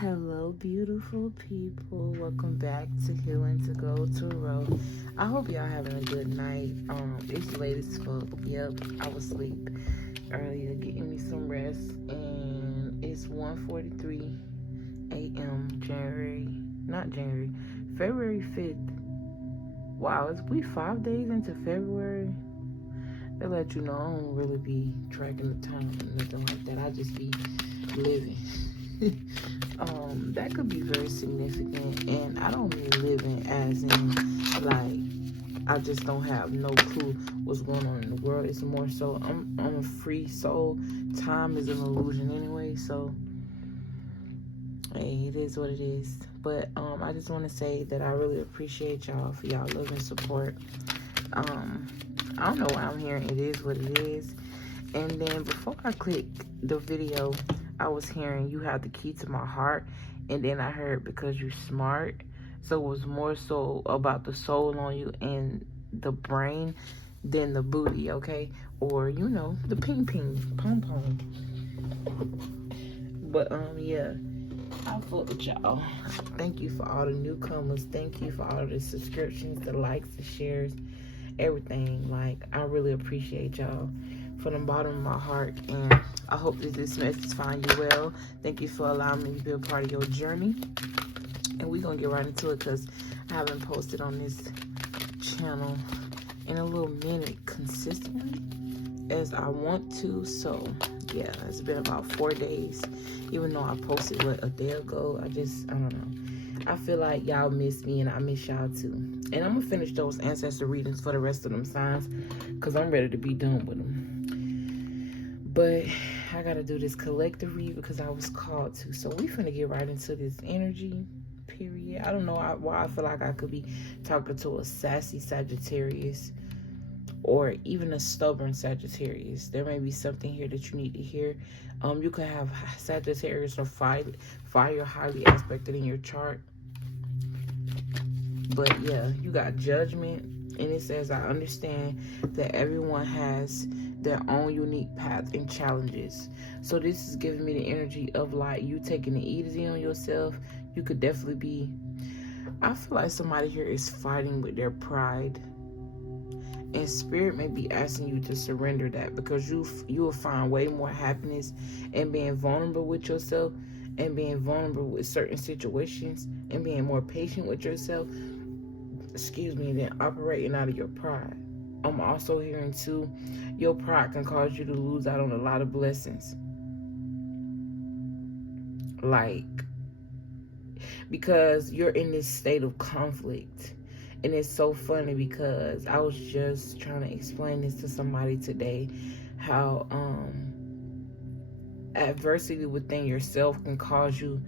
Hello, beautiful people. Welcome back to Healingtogoldtarot. I hope y'all having a good night. It's late as fuck. Yep, I was asleep earlier, getting me some rest, and it's 1:43 a.m. February 5th. Wow, we 5 days into February. They let you know I don't really be tracking the time or nothing like that. I just be living. That could be very significant, and I don't mean living as in like I just don't have no clue what's going on in the world. It's more so I'm a free soul. Time is an illusion anyway, so hey, it is what it is. But I just want to say that I really appreciate y'all for y'all love and support. I don't know why I'm here. It is what it is. And then before I click the video, I was hearing you have the key to my heart, and then I heard because you're smart. So it was more so about the soul on you and the brain than the booty, okay? Or, you know, the ping pom pom. But yeah, I fuck with y'all. Thank you for all the newcomers. Thank you for all the subscriptions, the likes, the shares, everything. Like, I really appreciate y'all from the bottom of my heart, and I hope that this message finds you well. Thank you for allowing me to be a part of your journey, and we're gonna get right into it because I haven't posted on this channel in a little minute consistently as I want to. So yeah, it's been about 4 days, even though I posted a day ago. I don't know, I feel like y'all miss me and I miss y'all too. And I'm gonna finish those ancestor readings for the rest of them signs because I'm ready to be done with them. But I gotta do this collective read because I was called to. So we finna get right into this energy, period. I don't know why I feel like I could be talking to a sassy Sagittarius or even a stubborn Sagittarius. There may be something here that you need to hear. You could have Sagittarius or fire highly aspected in your chart. But yeah, you got Judgment, and it says, I understand that everyone has their own unique path and challenges. So this is giving me the energy of like you taking it easy on yourself. You could definitely be, I feel like somebody here is fighting with their pride, and spirit may be asking you to surrender that, because you will find way more happiness in being vulnerable with yourself and being vulnerable with certain situations and being more patient with yourself, than operating out of your pride. I'm also hearing too, your pride can cause you to lose out on a lot of blessings. Like, because you're in this state of conflict. And it's so funny because I was just trying to explain this to somebody today, how adversity within yourself can cause you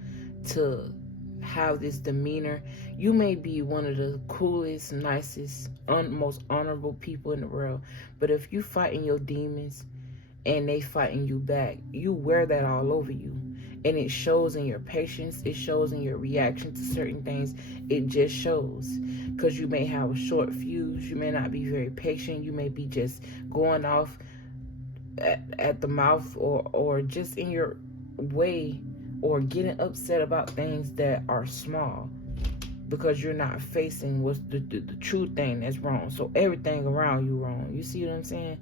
to have this demeanor. You may be one of the coolest, nicest, most honorable people in the world, but if you fighting your demons and they fighting you back, you wear that all over you, and it shows in your patience. It shows in your reaction to certain things. It just shows, because you may have a short fuse. You may not be very patient. You may be just going off at the mouth, or just in your way, or getting upset about things that are small because you're not facing what's the true thing that's wrong. So everything around you wrong. You see what I'm saying?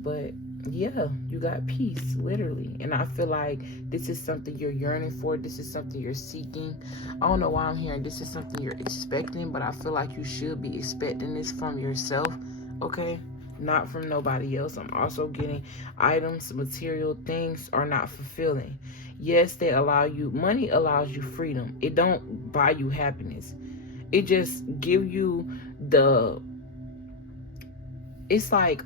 But yeah, you got peace, literally. And I feel like this is something you're yearning for. This is something you're seeking. I don't know why I'm hearing this is something you're expecting, but I feel like you should be expecting this from yourself, okay? Not from nobody else. I'm also getting items, material things are not fulfilling. Yes, they allow you, money allows you freedom. It don't buy you happiness. It just give you it's like,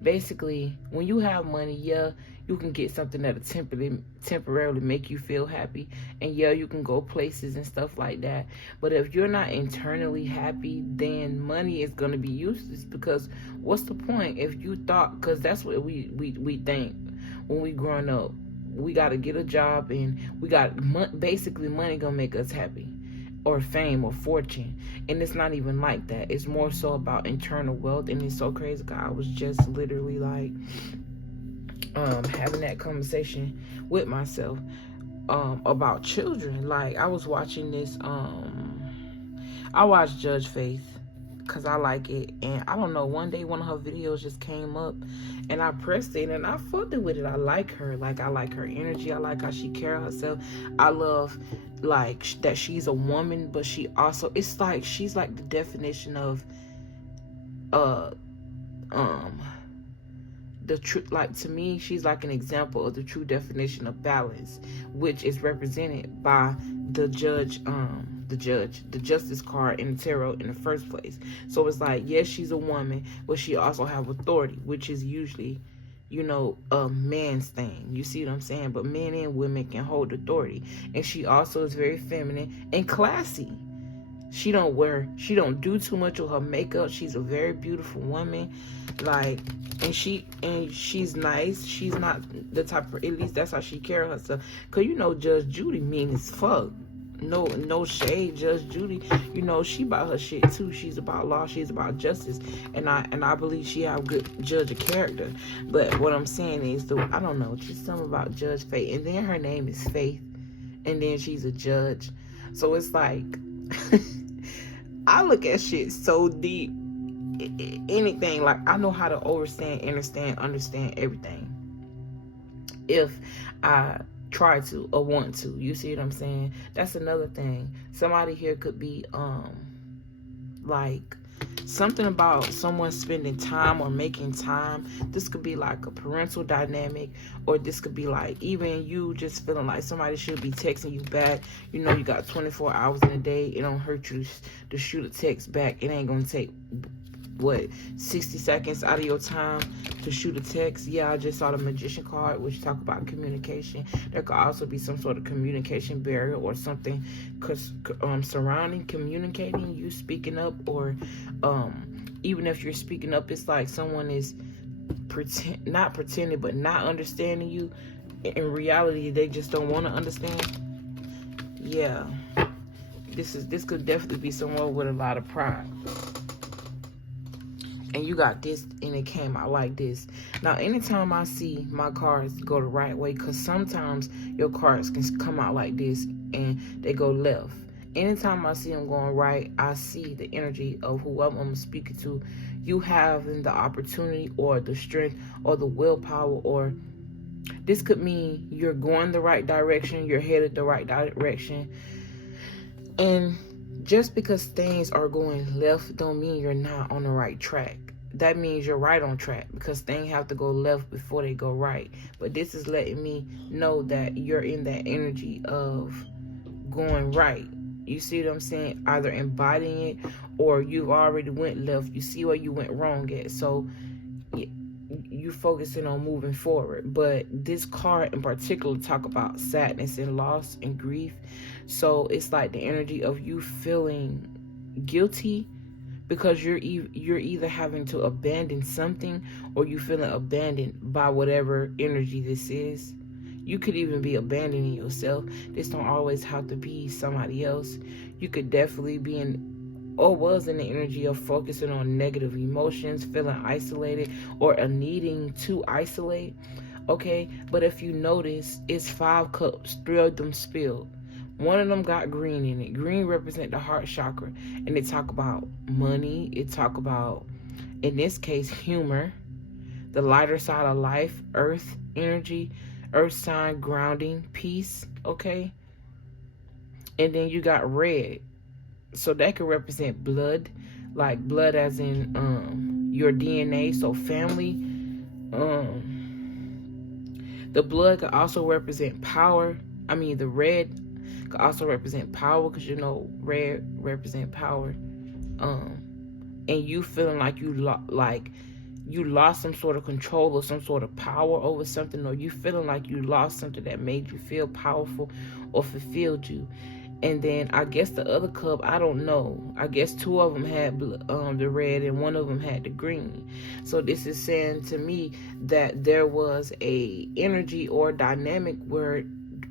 basically, when you have money, yeah, you can get something that'll temporarily make you feel happy, and yeah, you can go places and stuff like that. But if you're not internally happy, then money is going to be useless, because what's the point if you thought, because that's what we think when we growing up, we got to get a job and we got basically money gonna make us happy, or fame or fortune. And it's not even like that. It's more so about internal wealth. And it's so crazy, because I was just literally like having that conversation with myself. about children. Like, I was watching this, I watched Judge Faith because I like it, and I don't know, one day one of her videos just came up and I pressed it and I fucked with it. I like her. Like, I like her energy. I like how she carries herself. I love, like, that she's a woman, but she also, it's like she's like the definition of the truth. Like, to me, she's like an example of the true definition of balance, which is represented by the justice card in the tarot in the first place. So it's like, yes, she's a woman, but she also have authority, which is usually, you know, a man's thing. You see what I'm saying? But men and women can hold authority. And she also is very feminine and classy. She don't do too much with her makeup. She's a very beautiful woman. Like, and she's nice. She's not the type of, at least that's how she carries herself. Cause you know Judge Judy mean as fuck. No shade, Judge Judy. You know, she about her shit too. She's about law. She's about justice. And I believe she have good judge of character. But what I'm saying is, I don't know, just something about Judge Faith. And then her name is Faith. And then she's a judge. So it's like, I look at shit so deep. Anything, like, I know how to understand everything. If I try to or want to. You see what I'm saying? That's another thing. Somebody here could be like something about someone spending time or making time. This could be like a parental dynamic, or this could be like even you just feeling like somebody should be texting you back. You know, you got 24 hours in a day. It don't hurt you to shoot a text back. It ain't gonna take 60 seconds out of your time to shoot a text. Yeah, I just saw the Magician card, which talk about communication. There could also be some sort of communication barrier or something surrounding communicating, you speaking up, or even if you're speaking up, it's like someone is not pretending but not understanding you. In reality, they just don't want to understand. Yeah, this could definitely be someone with a lot of pride. And you got this, and it came out like this. Now, anytime I see my cards go the right way, because sometimes your cards can come out like this, and they go left. Anytime I see them going right, I see the energy of whoever I'm speaking to. You having the opportunity, or the strength, or the willpower, or this could mean you're going the right direction, you're headed the right direction. And just because things are going left don't mean you're not on the right track. That means you're right on track, because things have to go left before they go right. But this is letting me know that you're in that energy of going right. You see what I'm saying? Either embodying it, or you've already went left. You see where you went wrong at. So you focusing on moving forward. But this card in particular talk about sadness and loss and grief. So it's like the energy of you feeling guilty because you're either having to abandon something, or you feeling abandoned by whatever energy this is. You could even be abandoning yourself. This don't always have to be somebody else. You could definitely be was in the energy of focusing on negative emotions, feeling isolated, or a needing to isolate. Okay, but if you notice, it's 5 cups, 3 of them spilled. One of them got green in it. Green represent the heart chakra, and it talk about money. It talk about, in this case, humor, the lighter side of life, earth energy, earth sign, grounding, peace. Okay, and then you got red, so that could represent blood, like blood as in your DNA, so family. The blood could also represent power. I mean, the red could also represent power, because you know red represent power. And you feeling like you lost some sort of control or some sort of power over something, or you feeling like you lost something that made you feel powerful or fulfilled you. And then I guess the other cup, I don't know. I guess 2 of them had the red and 1 of them had the green. So this is saying to me that there was a energy or dynamic where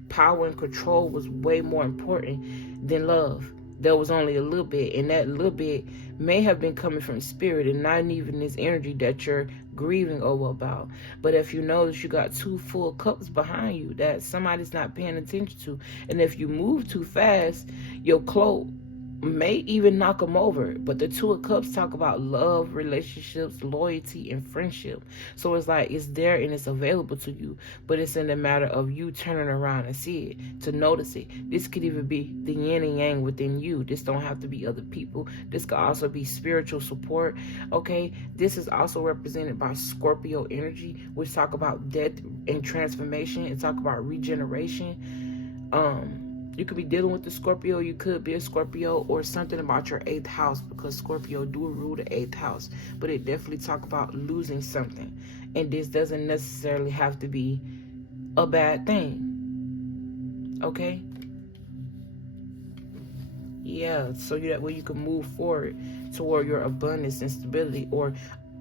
power and control was way more important than love. there was only a little bit, and that little bit may have been coming from spirit and not even this energy that you're grieving over about. But if you notice, you got 2 full cups behind you that somebody's not paying attention to, and if you move too fast, your cloak may even knock them over. But the 2 of Cups talk about love, relationships, loyalty, and friendship. So it's like it's there and it's available to you, but it's in the matter of you turning around and see it, to notice it. This could even be the yin and yang within you. This don't have to be other people. This could also be spiritual support. Okay, this is also represented by Scorpio energy, which talk about death and transformation and talk about regeneration. You could be dealing with the Scorpio, you could be a Scorpio, or something about your 8th house, because Scorpio do rule the 8th house. But it definitely talk about losing something. And this doesn't necessarily have to be a bad thing. Okay? Yeah, so that way you can move forward toward your abundance and stability, or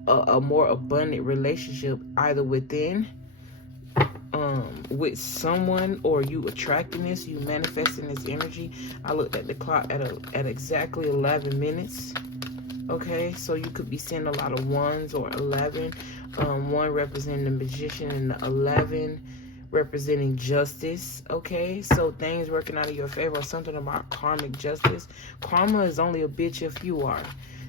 a more abundant relationship, either within with someone, or you attracting this, you manifesting this energy. I looked at the clock at exactly 11 minutes. Okay, so you could be seeing a lot of 1s or 11. 1 representing the magician and the 11 representing justice. Okay, so things working out in your favor, or something about karmic justice. Karma is only a bitch if you are.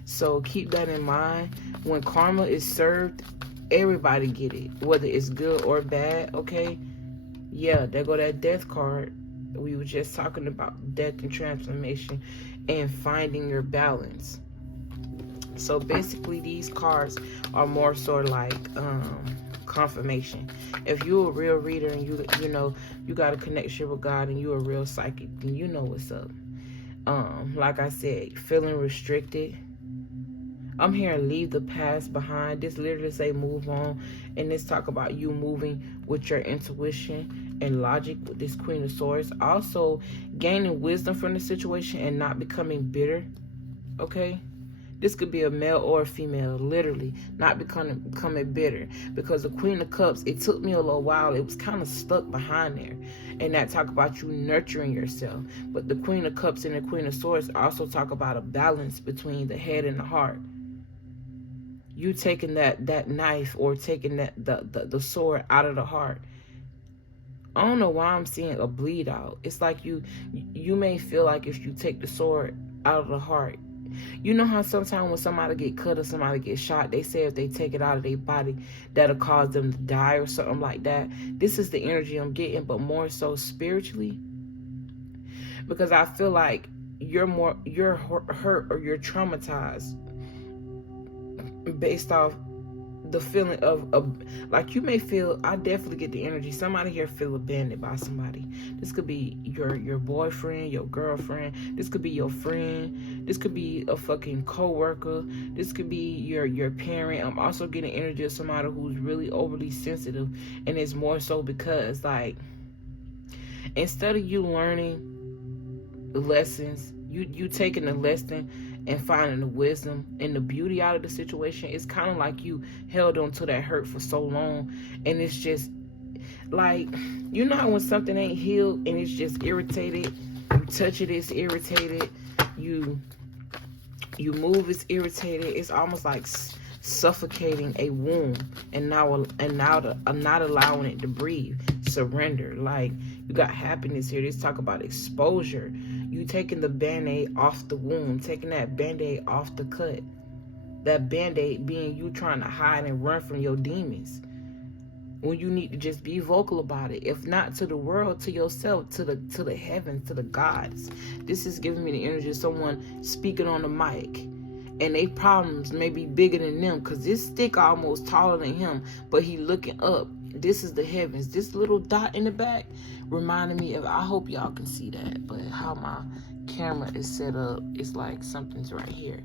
So keep that in mind. When karma is served, everybody get it, whether it's good or bad. Okay, yeah, there go that death card. We were just talking about death and transformation and finding your balance. So basically these cards are more sort of like confirmation. If you're a real reader and you know you got a connection with God and you're a real psychic, then you know what's up. Like I said, feeling restricted. I'm hearing leave the past behind. This literally say move on. And this talk about you moving with your intuition and logic with this Queen of Swords. Also gaining wisdom from the situation and not becoming bitter. Okay? This could be a male or a female, literally, not becoming bitter. Because the Queen of Cups, it took me a little while. It was kind of stuck behind there. And that talk about you nurturing yourself. But the Queen of Cups and the Queen of Swords also talk about a balance between the head and the heart. You taking that knife, or taking the sword out of the heart. I don't know why I'm seeing a bleed out. It's like you may feel like if you take the sword out of the heart, you know how sometimes when somebody get cut or somebody get shot, they say if they take it out of their body, that'll cause them to die or something like that. This is the energy I'm getting, but more so spiritually. Because I feel like you're hurt or you're traumatized based off the feeling of like you may feel, I definitely get the energy, somebody here feel abandoned by somebody. This could be your boyfriend, your girlfriend, this could be your friend, this could be a fucking co-worker, this could be your parent. I'm also getting energy of somebody who's really overly sensitive, and it's more so because like instead of you learning lessons, you taking the lesson and finding the wisdom and the beauty out of the situation. It's kind of like you held on to that hurt for so long, and it's just like, you know how when something ain't healed and it's just irritated, you touch it, it's irritated, you move, it's irritated. It's almost like suffocating a wound, and now not allowing it to breathe. Surrender. Like, you got happiness here. Let's talk about exposure. You taking the band-aid off the wound, taking that band-aid off the cut. That band-aid being you trying to hide and run from your demons, when you need to just be vocal about it. If not to the world, to yourself, to the heavens, to the gods. This is giving me the energy of someone speaking on the mic, and their problems may be bigger than them, because this stick almost taller than him, but he looking up. This is the heavens. This little dot in the back reminded me of, I hope y'all can see that, but how my camera is set up, it's like something's right here.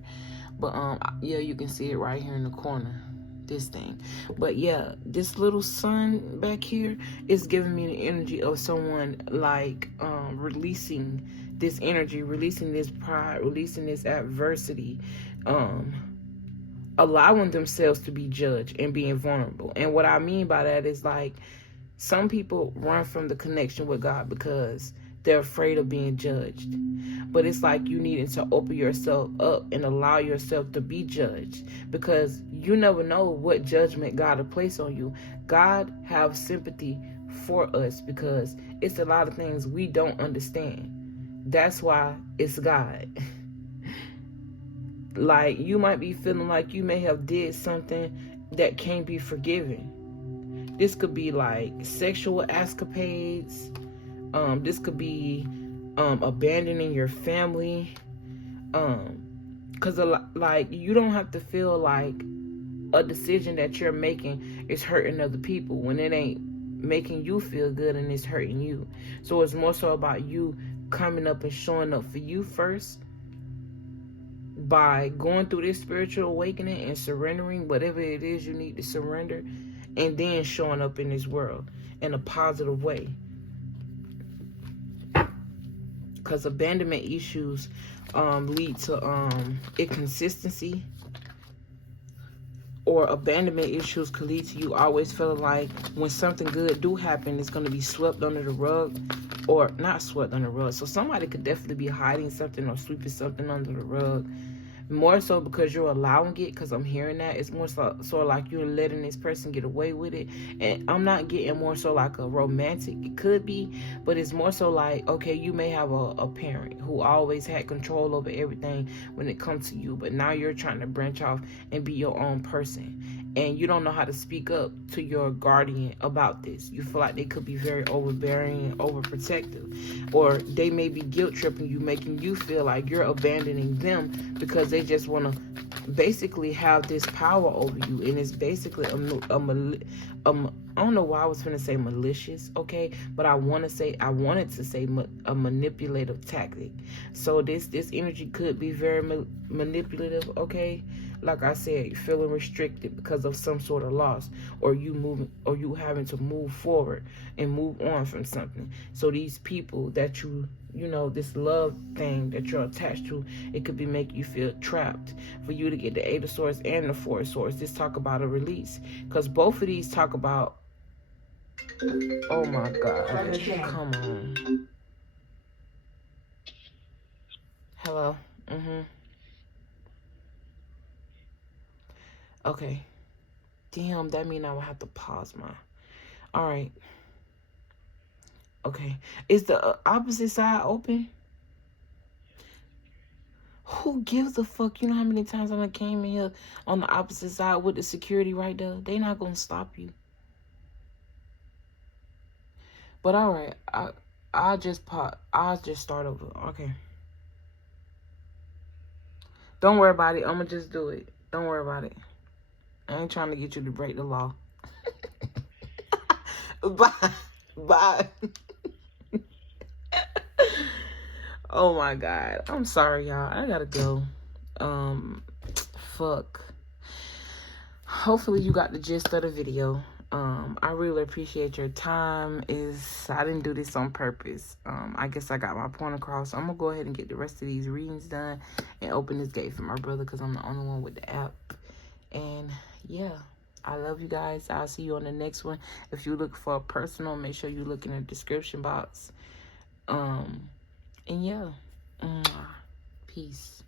But yeah, you can see it right here in the corner, this thing. But yeah, this little sun back here is giving me the energy of someone like releasing this energy, releasing this pride, releasing this adversity, allowing themselves to be judged and being vulnerable. And what I mean by that is, like, some people run from the connection with God because they're afraid of being judged. But it's like you needing to open yourself up and allow yourself to be judged, because you never know what judgment God will place on you. God have sympathy for us because it's a lot of things we don't understand. That's why it's God. Like, you might be feeling like you may have did something that can't be forgiven. This could be like sexual escapades. This could be abandoning your family. Because like, you don't have to feel like a decision that you're making is hurting other people when it ain't making you feel good and it's hurting you. So it's more so about you coming up and showing up for you first by going through this spiritual awakening and surrendering whatever it is you need to surrender, and then showing up in this world in a positive way. Because abandonment issues lead to inconsistency, or abandonment issues could lead to you always feeling like when something good do happen, it's going to be swept under the rug, or not swept under the rug. So somebody could definitely be hiding something or sweeping something under the rug. More so because you're allowing it, because I'm hearing that. It's more so like you're letting this person get away with it. And I'm not getting more so like a romantic. It could be, but it's more so like, okay, you may have a parent who always had control over everything when it comes to you, but now you're trying to branch off and be your own person. And you don't know how to speak up to your guardian about this. You feel like they could be very overbearing and overprotective. Or they may be guilt tripping you, making you feel like you're abandoning them because they just want to basically have this power over you. And it's basically I don't know why I was going to say malicious, okay? But I wanted to say a manipulative tactic. So this energy could be very manipulative, okay? Like I said, feeling restricted because of some sort of loss, or you having to move forward and move on from something. So these people that you know, this love thing that you're attached to, it could be making you feel trapped. For you to get the 8 of Swords and the 4 of Swords, this talk about a release. Because both of these talk about, oh my God, come on. Hello? Okay. Damn, that means I will have to pause my... Alright. Okay. Is the opposite side open? Who gives a fuck? You know how many times I came in here on the opposite side with the security right there? They not gonna stop you. But alright. I'll just start over. Okay. Don't worry about it. I'm gonna just do it. Don't worry about it. I ain't trying to get you to break the law. Bye. Bye. Oh my God. I'm sorry, y'all. I gotta go. Fuck. Hopefully you got the gist of the video. I really appreciate your time. I didn't do this on purpose. I guess I got my point across. I'm gonna go ahead and get the rest of these readings done and open this gate for my brother, because I'm the only one with the app. And yeah, I love you guys. I'll see you on the next one. If you look for a personal, make sure you look in the description box. And yeah, peace.